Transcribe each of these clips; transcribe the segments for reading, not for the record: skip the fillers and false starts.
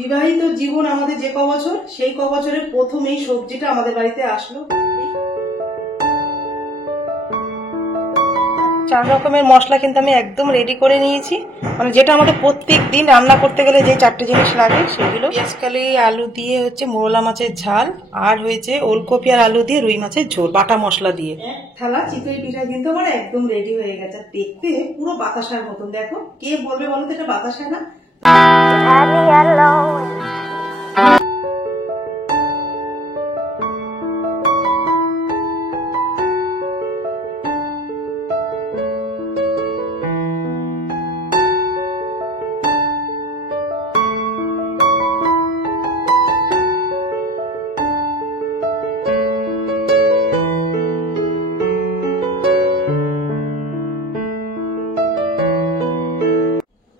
বিবাহিত জীবন আমাদের যে ক বছর, সেই ক বছরের প্রথম এই সবজিটা আমাদের বাড়িতে আসলো। 4 রকমের মশলা কিন্তু আমি একদম রেডি করে নিয়েছি, মানে যেটা আমাদের প্রত্যেক দিন রান্না করতে গেলে যে 4টে জিনিস লাগে সেগুলো। পেঁয়াজকালি আলু দিয়ে হচ্ছে মোরলা মাছের ঝাল, আর হয়েছে ওলকপি আর আলু দিয়ে রুই মাছের ঝোল বাটা মশলা দিয়ে। থালা চিতই পিঠা কিন্তু আমার একদম রেডি হয়ে গেছে। দেখতে পুরো বাতাসার মতন। দেখো, কে বলবে বলো তো এটা বাতাসা না?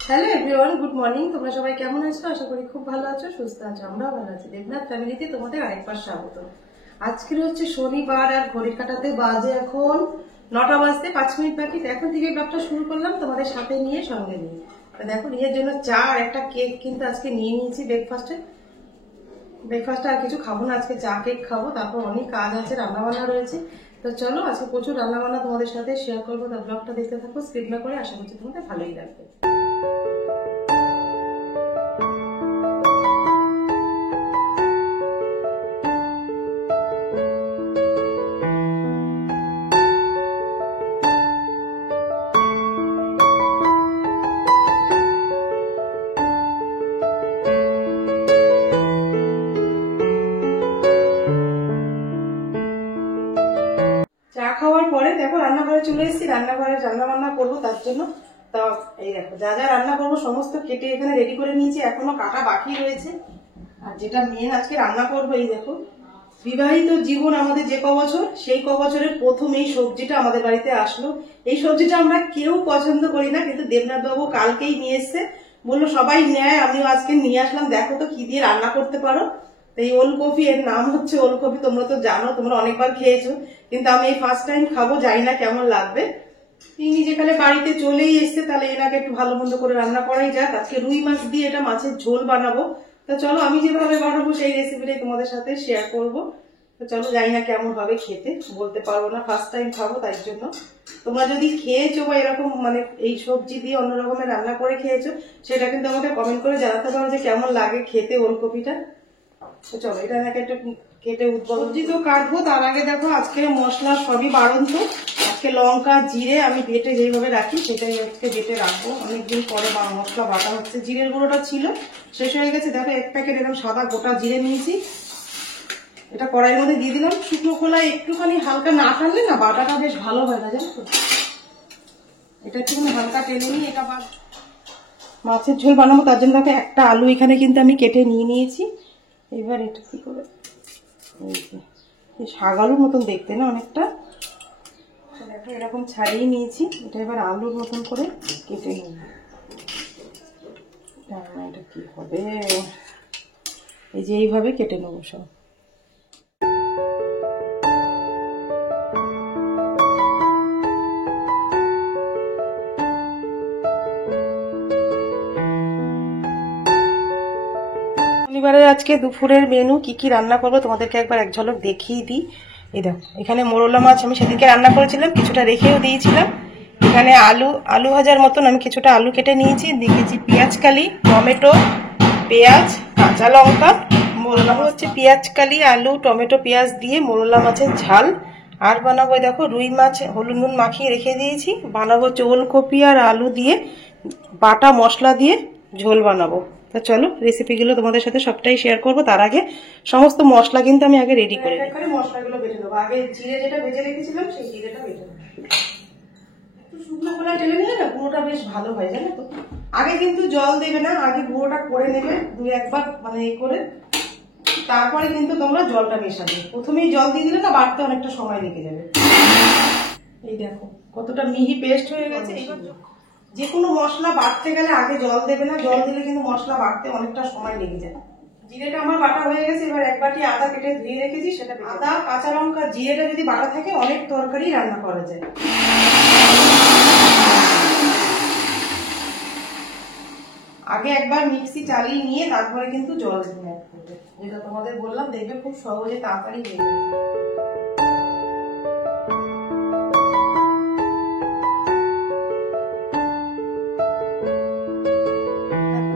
Hello everyone, good morning. তোমরা সবাই কেমন আছো? আশা করি খুব ভালো আছো, সুস্থ আছো। আমরাও ভালো আছি। দেবনাথ ফ্যামিলিতে তোমাদের আরেকবার স্বাগত। আজকের হচ্ছে শনিবার, আর ঘড়ির কাটাতে বাজে এখন 9টা বাজতে 5 মিনিট বাকি। এখন থেকে ব্লগটা শুরু করলাম তোমাদের সাথে নিয়ে, সঙ্গে নিয়ে। দেখো, নিজের জন্য চা আর একটা কেক কিন্তু আজকে নিয়ে নিয়েছি ব্রেকফাস্টে আর কিছু খাবো না, আজকে চা কেক খাবো। তারপর অনেক কাজ আছে, রান্নাবান্না রয়েছে। তো চলো, আজকে প্রচুর রান্নাবান্না তোমাদের সাথে শেয়ার করবো। তো ব্লগটা দেখতে থাকো, স্কিপ না করে। আশা করছি তোমাদের ভালোই লাগবে। চা খাওয়ার পরে দেখো রান্নাঘরে চলে এসেছি। রান্নাঘরে রান্না করবো, তার জন্য তো এই দেখো যা যা রান্না করবো সমস্ত কেটে এখানে রেডি করে নিয়েছি। এখনো কাটা বাকি রয়েছে। আর যেটা মেন আজকে রান্না করবো, এই দেখো, বিবাহিত জীবন আমাদের যে ক বছর, সেই ক বছরের প্রথম এই সবজিটা আমাদের বাড়িতে আসলো। এই সবজিটা আমরা কেউ পছন্দ করি না, কিন্তু দেবনাথ বাবু কালকেই নিয়ে এসছে। বললো সবাই নেয়, আমিও আজকে নিয়ে আসলাম। দেখো তো কি দিয়ে রান্না করতে পারো। এই ওলকপি, এর নাম হচ্ছে ওলকপি। তোমরা তো জানো, তোমরা অনেকবার খেয়েছো, কিন্তু আমি এই ফার্স্ট টাইম খাবো, জানি না কেমন লাগবে। তিনি যেখানে বাড়িতে চলেই এসছে, তাহলে এনাকে একটু ভালো মন্দ করে রান্না করাই যাক। আজকে রুই মাছ দিয়ে এটা মাছের ঝোল বানাবো। তো চলো, আমি যেভাবে বানাবো সেই রেসিপিটাই তোমাদের সাথে শেয়ার করবো। তো চলো, জানি না কেমন হবে খেতে, বলতে পারবো না, ফার্স্ট টাইম খাবো। তাই জন্য তোমরা যদি খেয়েছো বা এরকম মানে এই সবজি দিয়ে অন্য রকমের রান্না করে খেয়েছো, সেটা কিন্তু আমাকে কমেন্ট করে জানাতে পারো যে কেমন লাগে খেতে ওলকপিটা। তো চলো, এটা আমাকে একটু কেটে সবজি তো কাটবো। তার আগে দেখো, আজকে মশলা সবই বাড়ন্ত। আজকে লঙ্কা জিরে আমি বেটে যেভাবে রাখি সেটাই আজকে বেটে রাখবো। অনেকদিন পরে মশলা বাটা হচ্ছে। জিরের গুঁড়োটা ছিল, শেষ হয়ে গেছে। দেখো, 1 প্যাকেট এরকম সাদা গোটা জিরে নিয়েছি। এটা কড়াইয়ের মধ্যে দিয়ে দিলাম। শুকনো খোলায় একটুখানি হালকা না টানলে না বাটাটা বেশ ভালো হয় না, জানো তো। এটা একটুখানি হালকা টেনে নিয়ে এটা মাছের ঝোল বানাবো। তার জন্য দেখো, একটা আলু এখানে কিন্তু আমি কেটে নিয়ে নিয়েছি। এবার এটা কি করে, শাক আলুর মতন দেখতে না অনেকটা। দেখো, এরকম ছাড়িয়ে নিয়েছি। এটা এবার আলুর মতন করে কেটে নিই। এটা কি হবে, এই যে এইভাবে কেটে নেবো সব। শনিবারের আজকে দুপুরের মেনু কি কি রান্না করবো তোমাদেরকে একবার এক ঝলক দেখিয়ে দিই। এই দেখো, এখানে মোরলা মাছ আমি সেদিনকে রান্না করেছিলাম, কিছুটা রেখেও দিয়েছিলাম। এখানে আলু ভাজার মতন আমি কিছুটা আলু কেটে নিয়েছি। দেখেছি পেঁয়াজকালি, টমেটো, পেঁয়াজ, কাঁচা লঙ্কা। মোরলা হচ্ছে পেঁয়াজকালি, আলু, টমেটো, পেঁয়াজ দিয়ে মোরলা মাছের ঝাল। আর বানাবো দেখো রুই মাছ হলুদ নুন মাখিয়ে রেখে দিয়েছি। বানাবো ওলকপি আর আলু দিয়ে বাটা মশলা দিয়ে ঝোল বানাবো। তো চলো, রেসিপিগুলো তোমাদের সাথে সবটাই শেয়ার করবো। তার আগে সমস্ত মশলা কিন্তু আমি আগে রেডি করে নিই। মশলাগুলো বেটে দেবো। আগে জিরে যেটা ভেজে রেখেছিলাম সেই জিরেটা বেটে দেবো। একটু শুকনো খোলা টেনে নিলে না গুঁড়োটা বেশ ভালো হয়, জানো তো। আগে কিন্তু জল দেবে না, আগে গুঁড়োটা করে নেবে 2-1 বার, মানে এই করে। তারপরে কিন্তু তোমরা জলটা মেশাবে। প্রথমেই জল দিয়ে দিলে না বাড়তে অনেকটা সময় লেগে যাবে। এই দেখো কতটা মিহি পেস্ট হয়ে গেছে। এইবার যে কোনো মশলা বাটতে গেলে আগে জল দেবে না, জল দিলে কিন্তু মশলা বাটতে অনেকটা সময় লেগে যায়। জিরেটা আমার বাটা হয়ে গেছে। এবার 1 বাটি আদা কেটে ধুয়ে রেখেছি, সেটা আদা, কাঁচা লঙ্কা, জিরেটা যদি বাটা থাকে অনেক তরকারি রান্না করা যায়। আগে একবার মিক্সি চালিয়ে নিয়ে তারপরে কিন্তু জল অ্যাড করবে, যেটা তোমাদের বললাম, দেখবে খুব সহজে তাড়াতাড়ি হয়ে যাবে।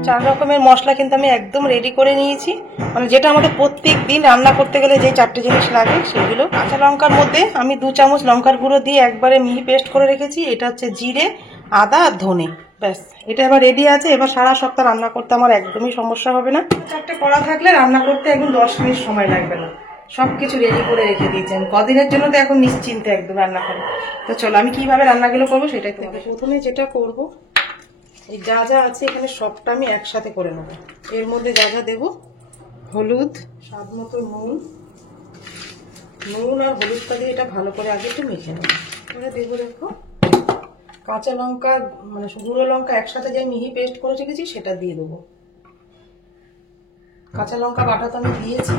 4 রকমের মশলা কিন্তু আমি একদম রেডি করে নিয়েছি, মানে যেটা আমাদের প্রত্যেক দিন রান্না করতে গেলে যে 4টে জিনিস লাগে সেগুলো। কাঁচা লঙ্কার মধ্যে আমি 2 চামচ লঙ্কার গুঁড়ো দিয়ে একবারে মিহি পেস্ট করে রেখেছি। এটা হচ্ছে জিরে, আদা আর ধনে, ব্যাস এটা এবার রেডি আছে। এবার সারা সপ্তাহ রান্না করতে আমার একদমই সমস্যা হবে না। 4টে কড়া থাকলে রান্না করতে একদম 10 মিনিট সময় লাগবে না। সবকিছু রেডি করে রেখে দিয়েছি আমি কদিনের জন্য, তো এখন নিশ্চিন্তে একদম রান্না করে। তো চলো আমি কিভাবে রান্নাগুলো করবো সেটাই তোমাকে। প্রথমে যেটা করব, এই যা যা আছে এখানে সবটা আমি একসাথে করে নেব। এর মধ্যে যা যা দেবো, হলুদ, স্বাদ মতো নুন আর হলুদটা দিয়ে এটা ভালো করে আগে একটু মেখে নেব। এবারে দেবো দেখো কাঁচা লঙ্কা, মানে গুঁড়ো লঙ্কা একসাথে যে মিহি পেস্ট করে রেখেছি সেটা দিয়ে দেবো। কাঁচা লঙ্কা বাটা তো আমি দিয়েছি,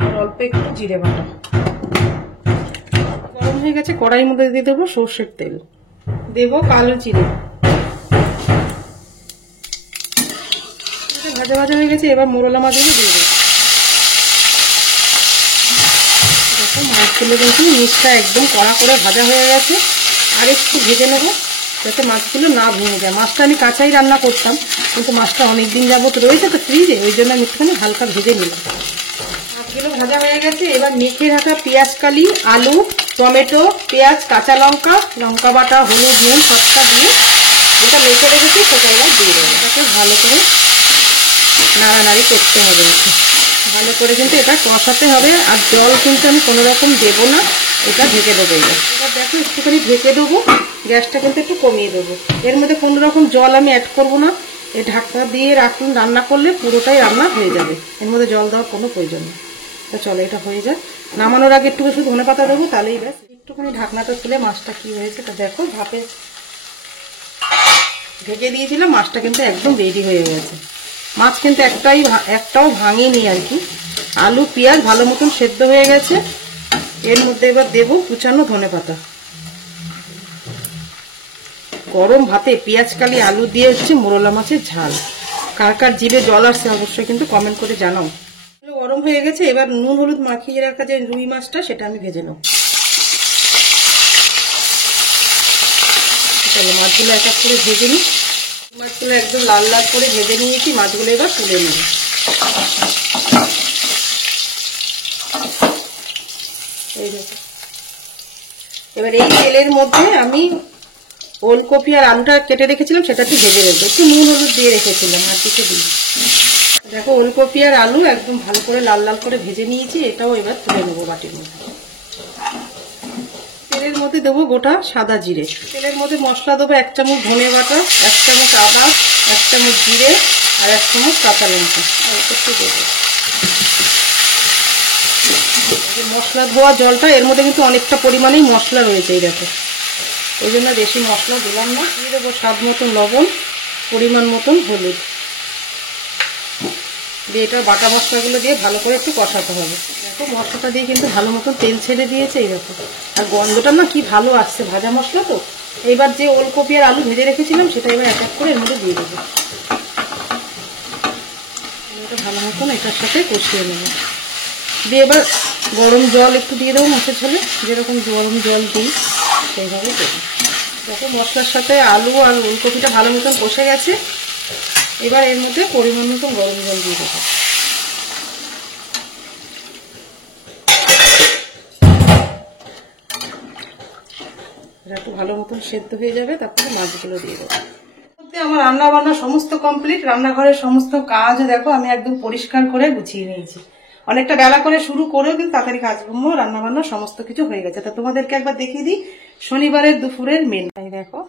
আর অল্প একটু জিরে বাটা। গরম হয়ে গেছে, কড়াইয়ের মধ্যে দিয়ে দেবো সর্ষের তেল, দেবো কালো জিরে, ভাজা ভাজা হয়ে গেছে। এবার মোরলা মাছগুলো দিয়ে দেবো। দেখো মাছগুলো কিন্তু নিচটা একদম কড়া করে ভাজা হয়ে গেছে, আর একটু ভেজে নেবো যাতে মাছগুলো না ভেঙে যায়। মাছটা আমি কাঁচাই রান্না করতাম, কিন্তু মাছটা অনেকদিন যাবত রয়েছে তো ফ্রিজে, ওই জন্য আমি একটুখানি হালকা ভেজে নিলাম। মাছগুলো ভাজা হয়ে গেছে। এবার মেখে রাখা পেঁয়াজ কালি, আলু, টমেটো, পেঁয়াজ, কাঁচা লঙ্কা, লঙ্কা বাটা, হলুদ, নুন সবটা দিয়ে যেটা মেখে রেখেছি সেটা এবার দিয়ে দেবো। এটাকে ভালো করে নাড়ানাড়ি করতে হবে, ভালো করে কিন্তু এটা কষাতে হবে। আর জল কিন্তু আমি কোনো রকম দেবো না, এটা ঢেকে দেবো। এবার দেখো একটুখানি ঢেকে দেবো, গ্যাসটা কিন্তু একটু কমিয়ে দেবো। এর মধ্যে কোনো রকম জল আমি অ্যাড করবো না। এই ঢাকা দিয়ে রাখুন, রান্না করলে পুরোটাই রান্না হয়ে যাবে, এর মধ্যে জল দেওয়ার কোনো প্রয়োজন নেই। তো চলো এটা হয়ে যায়। নামানোর আগে একটু শুধু ধনে পাতা দেবো, তাহলেই ব্যাস। একটুখানি ঢাকনাটা খুলে মাছটা কি হয়েছে তা দেখো, ভাপে ঢেকে দিয়েছিলাম, মাছটা কিন্তু একদম রেডি হয়ে গেছে। মাছ কিন্তু একটাও ভাঙেনি আর কি। আলু পেঁয়াজ ভালো মতন সেদ্ধ হয়ে গেছে। এর মধ্যে এবার দেবো কুচানো ধনে পাতা। গরম ভাতে পেঁয়াজ কালি আলু দিয়ে হচ্ছে মোরলা মাছের ঝাল। কার কার জিভে জল আসছে অবশ্যই কিন্তু কমেন্ট করে জানাও। গরম হয়ে গেছে, এবার নুন হলুদ মাখিয়ে রাখা যে রুই মাছটা সেটা আমি ভেজে নেব। চলো মাছগুলো এক এক করে ভেজে নিই। মাছগুলো একদম লাল লাল করে ভেজে নিয়েছি, মাছগুলো এবার তুলে নেব। এই দেখো, এবার এই তেলের মধ্যে আমি ওলকপি আর আলুটা কেটে রেখেছিলাম সেটা একটু ভেজে নেবো। একটু নুন হলুদ দিয়ে রেখেছিলাম আর কিছু দিই। দেখো ওলকপি আর আলু একদম ভালো করে লাল লাল করে ভেজে নিয়েছি, এটাও এবার তুলে নেবো বাটির মধ্যে। তেলের মধ্যে দেবো গোটা সাদা জিরে। তেলের মধ্যে মশলা দেবো 1 চামচ ধনে বাটা, 1 চামচ আদা, 1 চামচ জিরে আর 1 চামচ কাঁচা লঙ্কা একটু দেবো। মশলা ধোয়া জলটা, এর মধ্যে কিন্তু অনেকটা পরিমাণেই মশলা রয়েছে এই দেখো, ওই জন্য বেশি মশলা দিলাম না। দিয়ে দেবো স্বাদ মতন লবণ, পরিমাণ মতন হলুদ দিয়ে এটা বাটা মশলাগুলো দিয়ে ভালো করে একটু কষাতে হবে। দেখো মশলাটা দিয়ে কিন্তু ভালো মতন তেল ছেড়ে দিয়েছে এই দেখো, আর গন্ধটা না কি ভালো আসছে, ভাজা মশলা তো। এইবার যে ওলকপি আর আলু ভেজে রেখেছিলাম সেটা এবার এক এক করে এর মধ্যে দিয়ে দেবো। এটা ভালো মতন এটার সাথে কষিয়ে নেব। দিয়ে এবার গরম জল একটু দিয়ে দেবো মাছের ঝোলে, যেরকম গরম জল দিই সেইভাবে দেবো। দেখো মশলার সাথে আলু আর ওলকপিটা ভালো মতন কষে গেছে। এবার এর মধ্যে পরিমাণ মতন গরম জল দিয়ে দেবো। এটা একটু ভালো মতন সেদ্ধ হয়ে যাবে, তারপরে মাছগুলো দিয়ে দেবো। আমার রান্না বান্না সমস্ত কমপ্লিট। রান্নাঘরের সমস্ত কাজ দেখো আমি একদম পরিষ্কার করে গুছিয়ে নিয়েছি। অনেকটা বেলা করে শুরু করেও কিন্তু তাড়াতাড়ি কাজকর্ম রান্না বান্না সমস্ত কিছু হয়ে গেছে। তা তোমাদেরকে একবার দেখিয়ে দিই শনিবারের দুপুরের মেনু। দেখো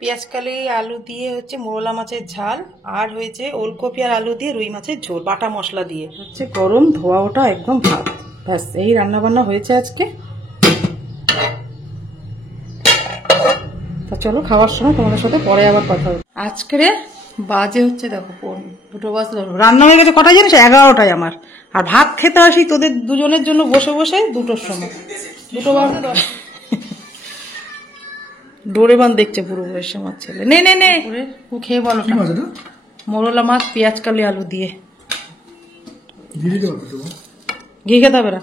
পেঁয়াজ কালি আলু দিয়ে হচ্ছে মোরলা মাছের ঝাল, আর হয়েছে ওলকপি আর আলু দিয়ে রুই মাছের ঝোল বাটা মশলা দিয়ে, হচ্ছে গরম ধোয়া ওটা একদম ভাত। ব্যাস এই রান্না বান্না হয়েছে আজকে। তা চলো খাওয়ার সময় তোমাদের সাথে পরে আবার কথা হবে। আজকে বাজে হচ্ছে দেখো 2টো বাজে, রান্না হয়ে গেছে কটায় জানিস? 11টায় আমার। আর ভাত খেতে আসি তোদের দুজনের জন্য বসে বসে 2টোর সময়, 2টো বাজে 10। ডোরেবান দেখছে পুরো বয়সে আমার ছেলে। নে নে নে ও খেয়ে বলো। মোরলা মাছ পেঁয়াজ কালি আলু দিয়ে ঘি খেতে হবে না?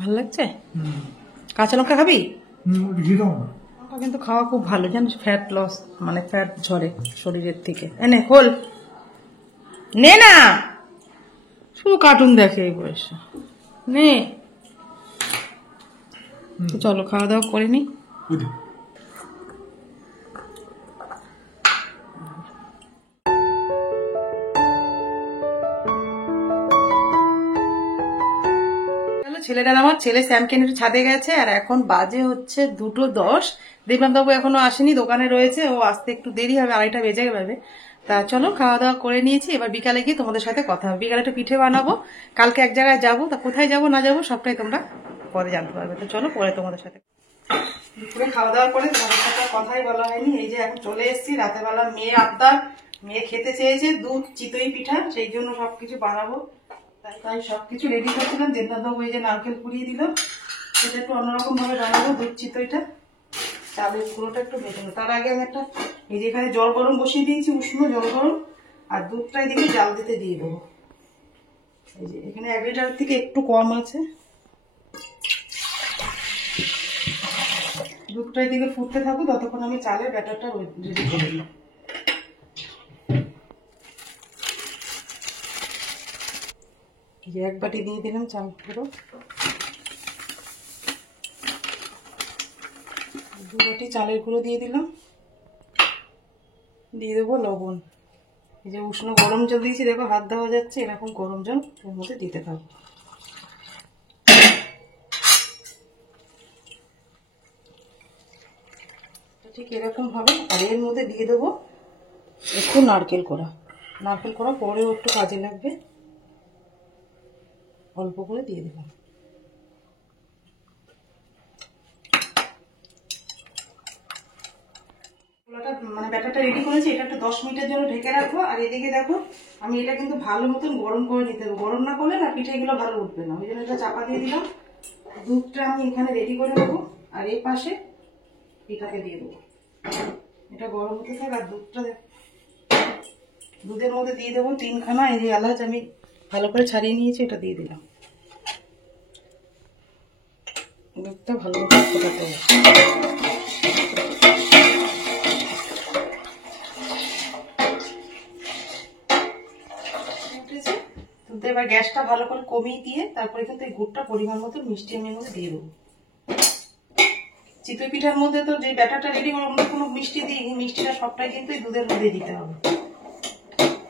ভালো লাগছে? কাঁচা লঙ্কা খাবি? কিন্তু খাওয়া খুব ভালো জানিস, ফ্যাট লস মানে ফ্যাট ঝরে শরীরের থেকে। এনে খোল, নে না, শুধু কার্টুন দেখে এই বয়সে। নে চলো খাওয়া দাওয়া করে নি। ছেলেটা আমার ছেলে স্যামকে নিয়ে ছাদে গেছে আর এখন বাজে হচ্ছে 2:10। দেবনাথ বাবু এখনো আসেনি, দোকানে রয়েছে, ও আসতে একটু দেরি হবে, 2:30 বেজে যাবে। তা চলো খাওয়া দাওয়া করে নিয়েছি, এবার বিকালে গিয়ে তোমাদের সাথে কথা হবে। বিকালে একটা পিঠে বানাবো, কালকে এক জায়গায় যাবো, তা কোথায় যাবো না যাবো সবটাই তোমরা পরে জানতে পারবে। তো চলো পরে তোমাদের সাথে দুপুরে খাওয়া দাওয়া করে তোমাদের সাথে কথাই বলা হয়নি। এই যে এখন চলে এসেছি, রাতের বেলা মেয়ে আবদার, মেয়ে খেতে চেয়েছে দুধ চিতই পিঠা, সেই জন্য সবকিছু বানাবো, তাই সবকিছু রেডি করছিলাম। দেবনাথবাবু এই যে নারকেল কুড়িয়ে দিল, সেটা একটু অন্যরকম ভাবে বানাবো দুধ চিতইটা। চালের গুঁড়োটা একটু ভেজে নেবো, তার আগে আমি একটা এই যে এখানে জল গরম বসিয়ে দিয়েছি, উষ্ণ জল গরম, আর দুধটা এদিকে জাল দিতে দিয়ে দেবো। এই যে এখানে 1 লিটারের থেকে একটু কম আছে। দুধটা এদিকে ফুটতে থাকুক, ততক্ষণ আমি চালের ব্যাটারটা রেডি করে দিই। এই যে 1 বাটি দিয়ে দিলাম চাল গুঁড়ো, 2 বাটি চালের গুঁড়ো দিয়ে দিলাম, দিয়ে দেবো লবণ। এই যে উষ্ণ গরম জল দিয়েছি, দেখো হাত দেওয়া যাচ্ছে, এরকম গরম জল ওর মধ্যে দিতে থাকবো। ঠিক এরকম হবে। আর এর মধ্যে দিয়ে দেবো একটু নারকেল কোড়া, নারকেল কোড়া পরেও একটু কাজে লাগবে, অল্প করে দিয়ে দেবো। মানে ব্যাটারটা রেডি করেছি, এটা একটু 10 মিনিটের জন্য ঢেকে রাখবো। আর এদিকে দেখো আমি এটা কিন্তু ভালো মতন গরম করে নিতে হবে, গরম না করলে না পিঠেগুলো ভালো উঠবে না, ওই জন্য এটা চাপা দিয়ে দিলাম। দুধটা আমি এখানে রেডি করে নেবো, আর এই পাশে পিঠাকে দিয়ে দেবো। এটা গরম হতে থাক, আর দুধের মধ্যে দিয়ে দেবো 3খানা এই যে এলাচ আমি ভালো করে ছাড়িয়ে নিয়েছি, এটা দিয়ে দিলাম। দুধটা ভালো মতো ফোটাতে হবে। এবার গ্যাসটা ভালো করে কমিয়ে দিয়ে তারপরে কিন্তু এই গুড়টা পরিমাণ মতো মিষ্টি আমি মধ্যে দিয়ে দেবো। চিতই পিঠার মধ্যে তো যে ব্যাটারটা রেডি করার মধ্যে কোনো মিষ্টি দিই, মিষ্টিটা সবটাই কিন্তু এই দুধের মধ্যে দিতে হবে।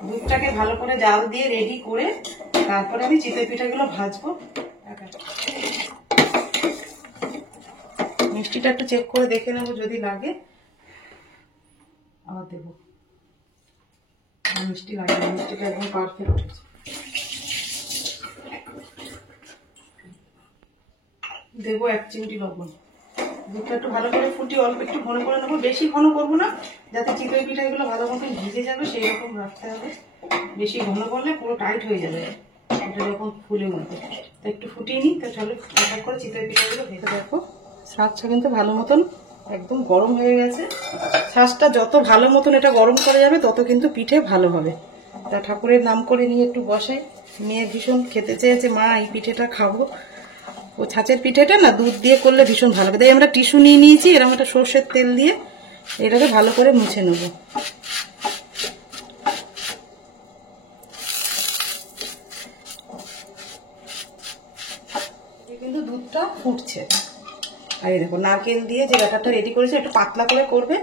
দুধটাকে ভালো করে জাল দিয়ে রেডি করে তারপরে আমি চিতই পিঠাগুলো ভাজবো। মিষ্টিটা একটু চেক করে দেখে নেবো, যদি লাগে আবার দেবো। মিষ্টি লাগে, মিষ্টিটা একদম পারফেক্ট হয়েছে। দেবো 1 চিমটি লবণ। দুধটা একটু ভালো করে ফুটিয়ে অল্প একটু ঘন করে নেবো, বেশি ঘন করবো না, যাতে চিতই পিঠাগুলো ভালো মতো ভিজে যাবে সেই রকম রাখতে হবে। বেশি ঘন করলে পুরো টাইট হয়ে যাবে, এটা যখন ফুলে উঠবে। তো একটু ফুটিয়ে নিই। তো চলো ফটাফট করে চিতই পিঠাগুলো ভেজে দেখো। শাঁসটা কিন্তু ভালো মতন একদম গরম হয়ে গেছে। শাঁসটা যত ভালো মতন এটা গরম করে যাবে তত কিন্তু পিঠে ভালো হবে। তা ঠাকুরের নাম করে নিয়ে একটু বসাই। মেয়ে ভীষণ খেতে চেয়েছে, মা এই পিঠেটা খাবো। ও ছাঁচের পিঠেটা না দুধ দিয়ে করলে ভীষণ ভালো হবে, তাই আমরা টিস্যু নিয়ে নিয়েছি, এরকম একটা সর্ষের তেল দিয়ে এটাকে ভালো করে মুছে নেব। কিন্তু দুধটা ফুটছে, আর এই দেখো নারকেল দিয়ে যে ব্যাটারটা রেডি করেছে একটু পাতলা করে করবে,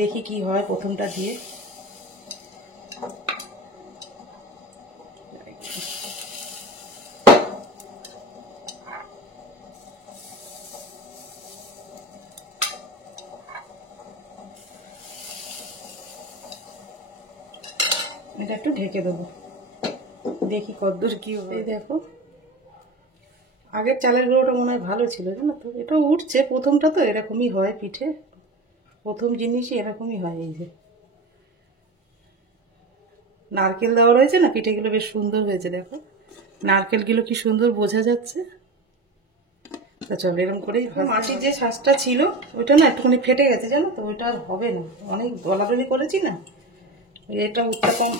দেখি কি হয় প্রথমটা দিয়ে। এটা একটু ঢেকে দেবো, দেখি কতদূর কি হবে। এই দেখো আগের চালের গুঁড়োটা মনে হয় ভালো ছিল, জানো তো, এটা উঠছে প্রথমটা, তো এরকমই হয় পিঠে, প্রথম জিনিসই এরকমই হয়। এই যে নারকেল দেওয়া রয়েছে না, পিঠেগুলো বেশ সুন্দর হয়েছে, দেখো নারকেলগুলো কি সুন্দর বোঝা যাচ্ছে। চলো এরকম করেই মাটির যে ছাঁচটা ছিল ওইটা না একটুখানি ফেটে গেছে, জানো তো, ওইটা আর হবে না, অনেক দলাদলি করেছি না। এটা উত্তাপন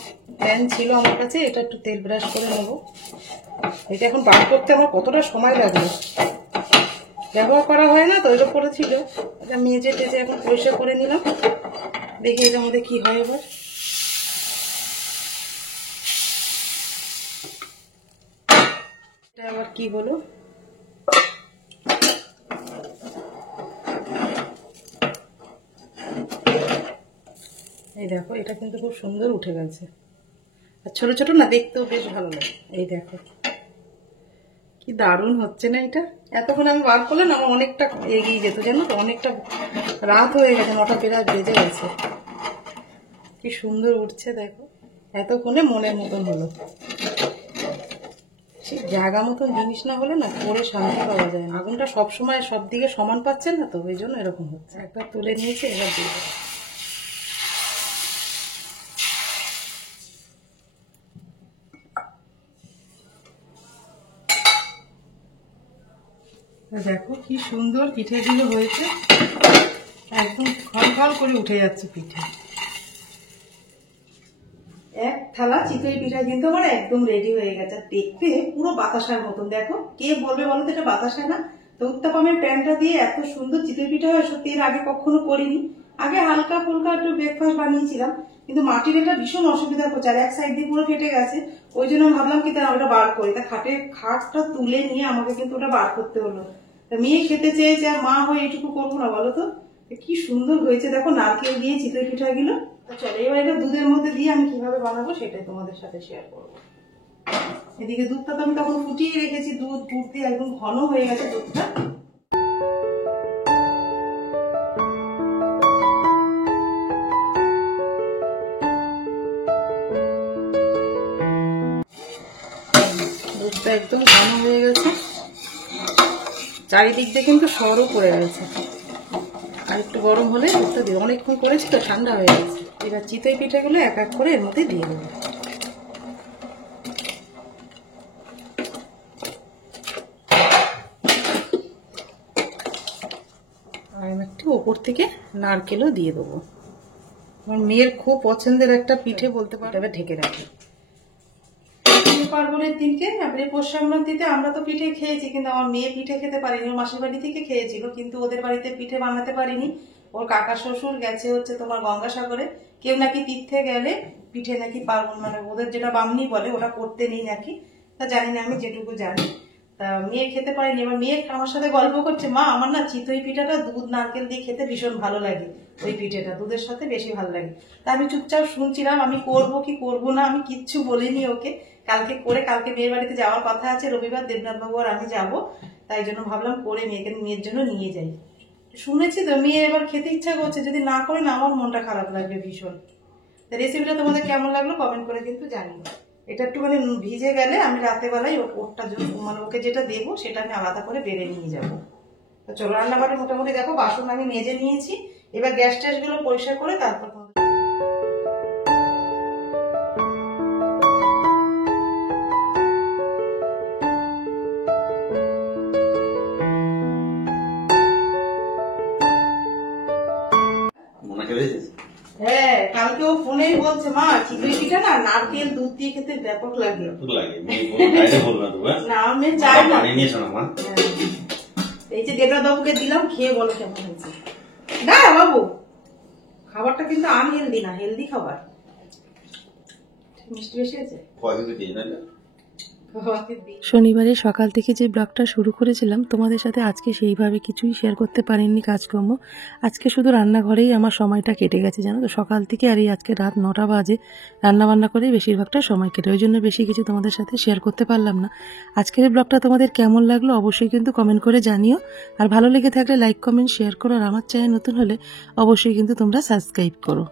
প্যান ছিল আমার কাছে, এটা একটু তেল ব্রাশ করে নেবো। এটা এখন বার করতে আমার কতটা সময় লাগবে, ব্যবহার করা হয় না তো, ওইটা করেছিল। এটা মেজে টেজে এখন পরিষ্কার করে নিলাম, দেখি এটার মধ্যে কি হয় এবার। এটা আবার কি হলো, এই দেখো এটা কিন্তু খুব সুন্দর উঠে গেছে, আর ছোট ছোট না, দেখতেও বেশ ভালো লাগে। এই দেখো কি দারুণ হচ্ছে না এটা। এতক্ষণ আমি বার করলে না আমার অনেকটা এগিয়ে যেত, জানো তো, অনেকটা রাত হয়ে গেছে, 9টা প্রায় বেজে গেছে। কি সুন্দর উঠছে দেখো, এতক্ষণে মনের মতন হলো। জায়গা মতন জিনিস না হলে না করে শান্তি পাওয়া যায় না। আগুনটা সবসময় সব দিকে সমান পাচ্ছে না তো, ওই জন্য এরকম হচ্ছে। একবার তুলে নিয়েছে, এবার দিয়ে দেবো। দেখো কি সুন্দর পিঠেগুলো হয়েছে, একদম খলখল করে উঠে যাচ্ছে পিঠে। এক থালা চিতই পিঠা কিন্তু আমার একদম রেডি হয়ে গেছে, দেখতে পুরো বাতাসার মতন। দেখো কে বলবে বলো তো এটা বাতাসা না? তো উত্তাপামের প্যানটা দিয়ে এত সুন্দর চিতই পিঠা হয়, সত্যি এর আগে কখনো করিনি। আগে হালকা ফুলকা একটু ব্রেকফাস্ট বানিয়েছিলাম, কিন্তু মাটির এটা ভীষণ অসুবিধা করছে, আর এক সাইড দিয়ে পুরো ফেটে গেছে। ওই জন্য আমি ভাবলাম কি তার ওটা বার করি, তা খাটটা তুলে নিয়ে আমাকে কিন্তু ওটা বার করতে হলো। তা মেয়ে খেতে চেয়েছে, আর মা হয়ে এটুকু করবো না বলো তো? কি সুন্দর হয়েছে দেখো, নারকেল দিয়ে চিতই পিঠাগুলো। চলো এবার এটা দুধের মধ্যে দিয়ে আমি কিভাবে বানাবো সেটাই তোমাদের সাথে শেয়ার করবো। এদিকে দুধটা তো আমি তখন ফুটিয়ে রেখেছি, দুধ দিয়ে একদম ঘন হয়ে গেছে দুধটা। দুধটা একদম ঘন হয়ে গেছে, চারিদিক দিয়ে কিন্তু সরও পড়ে গেছে। আর একটু গরম হলে দুধটা দিয়ে, অনেকক্ষণ করেছি তো, ঠান্ডা হয়ে গেছে। এবার চিতই পিঠাগুলো এক এক করে এর মধ্যে দিয়ে দেবো। আর একটু ওপর থেকে নারকেলও দিয়ে দেবো। আমার মেয়ের খুব পছন্দের একটা পিঠে বলতে পারো, এবার ঢেকে রাখি। পার্বণের দিনকে আপনি পৌষ সংক্রান্তিতে আমরা তো পিঠে খেয়েছি, কিন্তু আমার মেয়ে পিঠে খেতে পারিনি। ওর মাসির বাড়ি থেকে খেয়েছিল, কিন্তু ওদের বাড়িতে পিঠে বানাতে পারিনি। ওর কাকা শ্বশুর গেছে হচ্ছে তোমার গঙ্গাসাগরে, কেউ নাকি তীর্থে গেলে পিঠে নাকি পার্বণ, মানে ওদের যেটা বামনি বলে ওটা করতে নেই নাকি, তা জানি না, আমি যেটুকু জানি। তা মেয়ে খেতে পারেনি। এবার মেয়ে আমার সাথে গল্প করছে, মা আমার না চিতই পিঠাটা দুধ নারকেল দিয়ে খেতে ভীষণ ভালো লাগে, ওই পিঠেটা দুধের সাথে বেশি ভালো লাগে। তা আমি চুপচাপ শুনছিলাম, আমি করবো কি করবো না আমি কিচ্ছু বলিনি ওকে। কালকে মেয়ের বাড়িতে যাওয়ার কথা আছে, রবিবার দেবনাথ বাবু আর আমি যাবো, তাই জন্য ভাবলাম করে মেয়ের জন্য নিয়ে যাই। শুনেছি তো মেয়ে এবার খেতে ইচ্ছা করছে, যদি না করে না আমার মনটা খারাপ লাগবে ভীষণ। রেসিপিটা তোমাদের কেমন লাগলো কমেন্ট করে কিন্তু জানিও। এটা একটুখানি ভিজে গেলে আমি রাতে বেলায় ওরটা মানে ওকে যেটা দেবো সেটা আমি আলাদা করে বেড়ে নিয়ে যাবো। তো চলো রান্নাঘরে মোটামুটি দেখো বাসন আমি মেজে নিয়েছি, এবার গ্যাস ট্যাস গুলো পরিষ্কার করে তারপর হ্যাঁ, কালকে ও ফোনেই বলছে মা চিতই পিঠা না নারকেল দুধ দিয়ে খেতে ব্যাপক লাগে। না আমি চাই না, এই যে দেবনাথ বাবুকে দিলাম, খেয়ে বলো কেমন হয়েছে। না বাবু খাবারটা কিন্তু আনহেলদি না, হেলদি খাবার। মিষ্টি বেশি আছে। শনিবারে সকাল থেকে যে ব্লগটা শুরু করেছিলাম তোমাদের সাথে, আজকে সেইভাবে কিছুই শেয়ার করতে পারিনি কাজকর্ম। আজকে শুধু রান্নাঘরেই আমার সময়টা কেটে গেছে, জানো তো, সকাল থেকে। আর এই আজকে রাত 9টা বাজে, রান্নাবান্না করেই বেশিরভাগটা সময় কেটে, ওই জন্য বেশি কিছু তোমাদের সাথে শেয়ার করতে পারলাম না। আজকের এই ব্লগটা তোমাদের কেমন লাগলো অবশ্যই কিন্তু কমেন্ট করে জানিও। আর ভালো লেগে থাকলে লাইক কমেন্ট শেয়ার করো, আর আমার চ্যানেল নতুন হলে অবশ্যই কিন্তু তোমরা সাবস্ক্রাইব করো।